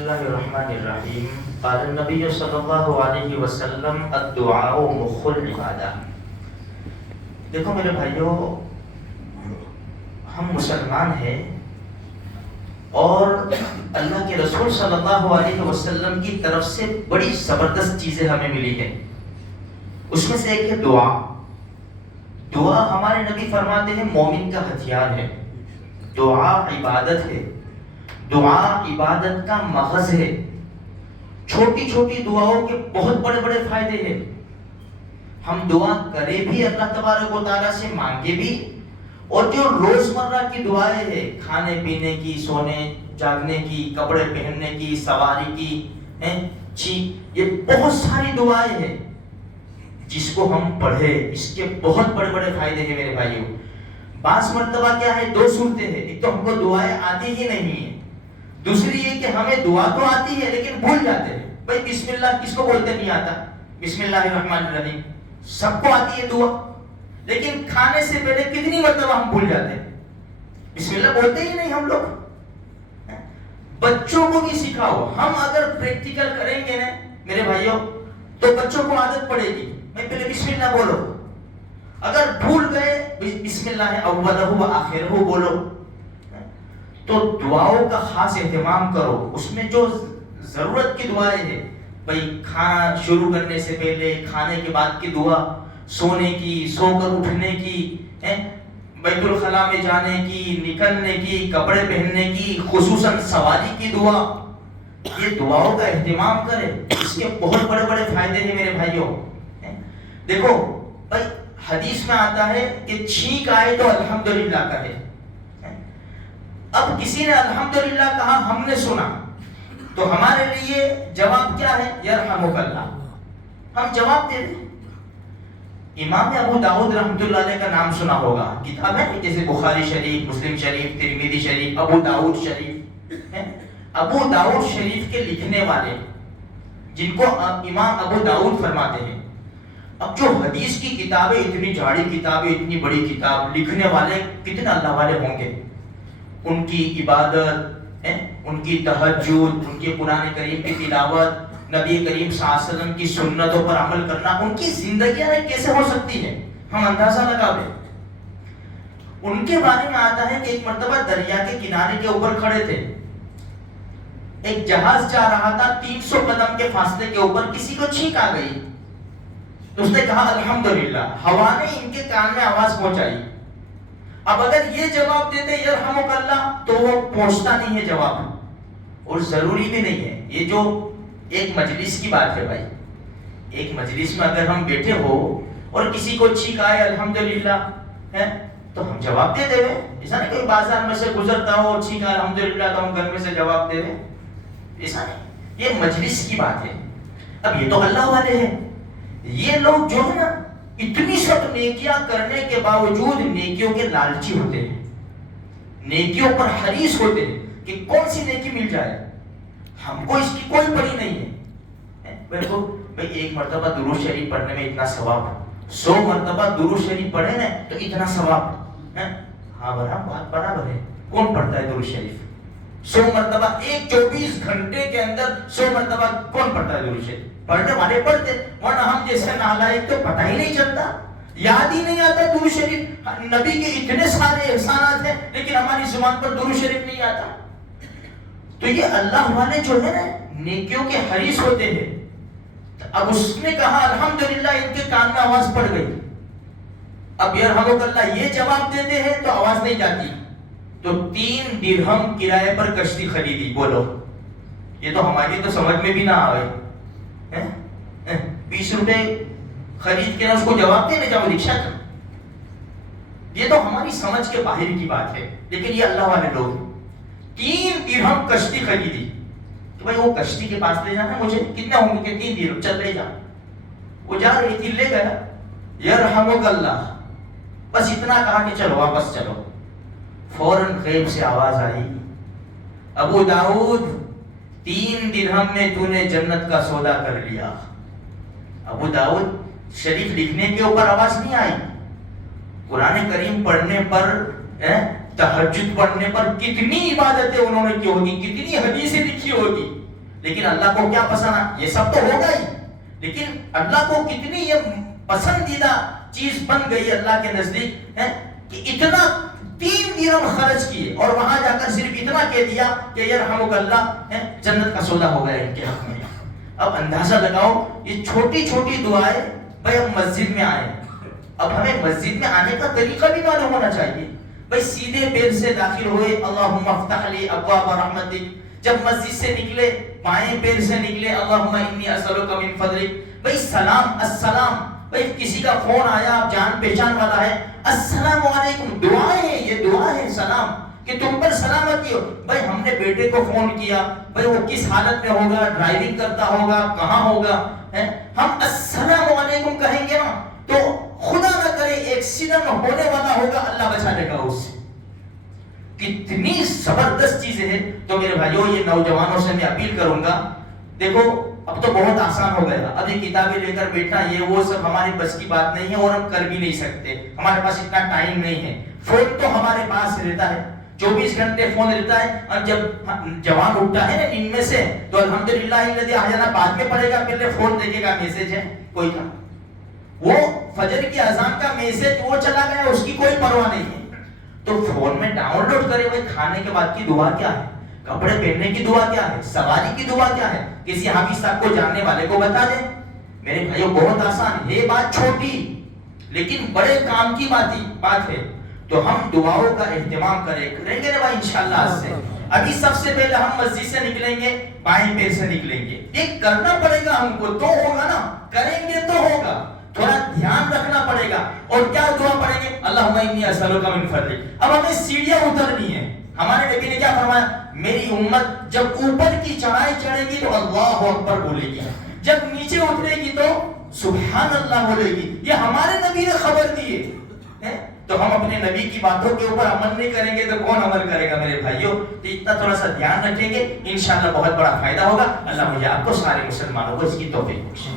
اللہ الرحمن الرحیم قال النبی صلی اللہ علیہ وسلم الدعاء مخ العبادہ۔ دیکھو میرے بھائیوں، ہم مسلمان ہیں اور اللہ کے رسول صلی اللہ علیہ وسلم کی طرف سے بڑی زبردست چیزیں ہمیں ملی ہیں۔ اس میں سے ایک ہے دعا۔ دعا ہمارے نبی فرماتے ہیں مومن کا ہتھیار ہے، دعا عبادت ہے، دعا عبادت کا مغز ہے۔ چھوٹی چھوٹی دعاؤں کے بہت بڑے بڑے فائدے ہیں۔ ہم دعا کرے بھی اللہ تبارک و تعالیٰ سے، مانگے بھی، اور جو روزمرہ کی دعائیں ہیں، کھانے پینے کی، سونے جاگنے کی، کپڑے پہننے کی، سواری کی، یہ بہت ساری دعائیں ہیں جس کو ہم پڑھے، اس کے بہت بڑے بڑے فائدے ہیں میرے بھائیوں۔ بعض مرتبہ کیا ہے، دو صورتیں ہیں، ایک تو ہم کو دعائیں آتی ہی نہیں ہیں، دوسری یہ کہ ہمیں دعا تو آتی ہے لیکن بھول جاتے ہیں۔ بھائی بسم اللہ کس کو بولتے نہیں آتا؟ بسم اللہ الرحمن الرحیم سب کو آتی ہے دعا، لیکن کھانے سے پہلے کتنی مرتبہ ہم بھول جاتے ہیں، بسم اللہ بولتے ہی نہیں ہم لوگ۔ بچوں کو بھی سکھاؤ، ہم اگر پریکٹیکل کریں گے نا میرے بھائیوں تو بچوں کو عادت پڑے گی، میں پہلے بسم اللہ بولو۔ اگر بھول گئے بسم اللہ اولہ و آخرہ بولو۔ تو دعاؤں کا خاص اہتمام کرو، اس میں جو ضرورت کی دعائیں ہیں، بھائی کھانا شروع کرنے سے پہلے، کھانے کے بعد کی دعا، سونے کی، سو کر اٹھنے کی، بیت الخلاء میں جانے کی، نکلنے کی، کپڑے پہننے کی، خصوصاً سواری کی دعا، یہ دعاؤں کا اہتمام کرے، اس کے بہت بڑے بڑے فائدے ہیں میرے بھائیوں۔ دیکھو بھائی حدیث میں آتا ہے کہ چھینک آئے تو الحمدللہ کہے۔ اب کسی نے الحمدللہ کہا، ہم نے سنا، تو ہمارے لیے جواب کیا ہے؟ یرحمک اللہ، ہم جواب دے دیں۔ امام ابو داؤد رحمۃ اللہ علیہ کا نام سنا ہوگا، کتاب ہے جیسے بخاری شریف، مسلم شریف، ترمذی شریف، ابو داؤد شریف۔ ابو داؤد شریف کے لکھنے والے جن کو امام ابو داؤد فرماتے ہیں، اب جو حدیث کی کتابیں، اتنی جھاڑی کتابیں، اتنی بڑی کتاب لکھنے والے کتنے اللہ والے ہوں گے؟ ان کی عبادت، ان کی تہجد، ان کے قرآن کریم کی تلاوت، نبی کریم صلی اللہ علیہ وسلم کی سنتوں پر عمل کرنا، ان کی زندگیاں کیسے ہو سکتی ہیں؟ ہم اندازہ لگا لیں۔ ان کے بارے میں آتا ہے کہ ایک مرتبہ دریا کے کنارے کے اوپر کھڑے تھے، ایک جہاز جا رہا تھا، 300 قدم کے فاصلے کے اوپر کسی کو چھینک آ گئی، تو اس نے کہا الحمدللہ، ہوا نے ان کے کان میں آواز پہنچائی۔ اب اگر یہ جواب دیتے یرحمک اللہ تو وہ پہنچتا نہیں ہے جواب، اور ضروری بھی نہیں ہے۔ یہ جو ایک مجلس کی بات ہے بھائی، ایک مجلس میں اگر ہم بیٹھے ہو اور کسی کو چھینک آئے الحمدللہ تو ہم جواب دے دے، ایسا نہیں کہ بازار میں سے گزرتا ہو اور چھینک آئے الحمدللہ تو ہم گھر میں سے جواب دے دیں، ایسا نہیں، یہ مجلس کی بات ہے۔ اب یہ تو اللہ والے ہیں، یہ لوگ جو ہے نا اتنی سب نیکیاں کرنے کے باوجود نیکیوں کے لالچی ہوتے ہیں، نیکیوں پر حریص ہوتے ہیں کہ کون سی نیکی مل جائے، ہم کو اس کی کوئی پڑی نہیں ہے۔ بھائی ایک مرتبہ درود شریف پڑھنے میں اتنا ثواب، 100 مرتبہ درود شریف پڑھے نا تو اتنا ثواب، ہاں بات برابر ہے۔ کون پڑھتا ہے درود شریف 100 مرتبہ؟ ایک 24 گھنٹے کے اندر 100 مرتبہ کون پڑھتا ہے درود شریف؟ پڑھنے والے پڑھتے، ورنہ ہم جیسے نالائق تو پتہ ہی نہیں چلتا، یاد ہی نہیں آتا درود شریف۔ نبی کے اتنے سارے احسانات ہیں لیکن ہماری زبان پر درود شریف نہیں آتا۔ تو یہ اللہ والے جو ہے نا نیکیوں کے حریص ہوتے ہیں۔ اب اس نے کہا الحمدللہ، ان کے کان میں آواز پڑ گئی۔ اب یرحمک اللہ یہ جواب دیتے ہیں تو آواز نہیں جاتی، تو 3 درہم کرائے پر کشتی خریدی۔ بولو یہ تو ہماری تو سمجھ میں بھی نہ آئے، 20 روپے خرید کے اس کو جواب دے جاؤ رکشہ کا، یہ تو ہماری سمجھ کے باہر کی بات ہے۔ لیکن یہ اللہ والے لوگ 3 درہم کشتی خریدی، تو بھائی وہ کشتی کے پاس لے جانا، مجھے کتنے ہوں گے کہ 3 درہم، چل لے جا۔ وہ جا رہی تھی، لے گیا، یرحمک اللہ بس اتنا کہا کہ چلو واپس چلو، فوراً غیب سے آواز آئی، ابو داؤد 3 درہم میں تو نے جنت کا سودا کر لیا۔ ابو داؤد شریف لکھنے کے اوپر آواز نہیں آئی، قرآن کریم پڑھنے پر، تہجد پڑھنے پر کتنی عبادتیں انہوں نے کی ہوگی، کتنی حدیثیں لکھی ہوگی، لیکن اللہ کو کیا پسند ہے؟ یہ سب تو ہوگا ہی، لیکن اللہ کو کتنی یہ پسندیدہ چیز بن گئی اللہ کے نزدیک ہے کہ اتنا 3 درہم خرچ کیے اور وہاں جا کر صرف اتنا کہہ دیا کہ یرحمک اللہ ہے، جنت کا سودا ہو گیا ان کے حق میں۔ اب اندازہ لگاؤ یہ چھوٹی چھوٹی دعائیں، بھائی ہم مسجد میں آئے، اب ہمیں مسجد میں آنے کا طریقہ بھی معلوم ہونا چاہیے۔ بھائی سیدھے پیر سے داخل ہوئے اللہم افتح لی ابواب رحمتک، جب مسجد سے نکلے بائیں پیر سے نکلے اللہم انی اسألک من فضلک، بھائی سلام السلام، بھائی کسی کا فون آیا آپ جان پہچان والا ہے السلام علیکم، دعائیں ہیں یہ، دعا ہے سلام کہ تم پر سلامتی ہو۔ بھائی ہم نے بیٹے کو فون کیا، بھائی وہ کس حالت میں ہوگا، ڈرائیونگ کرتا ہوگا، کہاں ہوگا، ہم السلام علیکم کہیں گے نا تو خدا نہ کرے ایکسیڈنٹ ہونے والا ہوگا، اللہ بچا لے گا اس سے۔ کتنی زبردست چیزیں ہیں۔ تو میرے بھائیوں یہ نوجوانوں سے میں اپیل کروں گا، دیکھو اب تو بہت آسان ہو گیا، اب یہ کتابیں لے کر بیٹھنا یہ وہ سب ہماری بس کی بات نہیں ہے اور ہم کر بھی نہیں سکتے، ہمارے پاس اتنا ٹائم نہیں ہے۔ فون تو ہمارے پاس رہتا ہے، 24 گھنٹے فون رہتا ہے، اور جب جوان اٹھتا ہے نا نیند میں سے تو الحمدللہ الذی احیانا بعد میں پڑھے گا، پہلے فون دیکھے گا میسج ہے کوئی کا، وہ فجر کی اذان کا میسج وہ چلا گیا اس کی کوئی پرواہ نہیں ہے، تو فون میں ڈاؤن لوڈ کرے ہوئے کھانے کے بعد کی دعا کیا ہے، کپڑے پہننے کی دعا کیا ہے، سواری کی دعا کیا ہے، کسی حافظ صاحب کو جاننے والے کو بتا دیں۔ میرے بھائیوں بہت آسان، یہ بات چھوٹی لیکن بڑے کام کی بات ہے، تو ہم دعاؤں کا اہتمام کریں گے نا بھائی انشاءاللہ آج سے۔ ابھی سب سے پہلے ہم مسجد سے نکلیں گے، بائیں پیر سے نکلیں گے، یہ کرنا پڑے گا ہم کو، تو ہوگا نا، کریں گے تو ہوگا، تھوڑا دھیان رکھنا پڑے گا۔ اور کیا دعا پڑھیں گے؟ اللہم انی اسألک من فضلک۔ اب ہمیں سیڑھیاں اترنی ہے، ہمارے نبی نے کیا فرمایا؟ میری امت جب اوپر کی چڑھائی چڑھے گی تو اللہ اکبر بولے گی، جب نیچے اترے گی تو سبحان اللہ بولے گی، یہ ہمارے نبی نے خبر دی ہے۔ تو ہم اپنے نبی کی باتوں کے اوپر عمل نہیں کریں گے تو کون عمل کرے گا میرے بھائیوں؟ تو اتنا تھوڑا سا دھیان رکھیں گے، انشاءاللہ بہت بڑا فائدہ ہوگا۔ اللہ مجھے آپ کو سارے مسلمانوں کو اس کی توفیق بخشے۔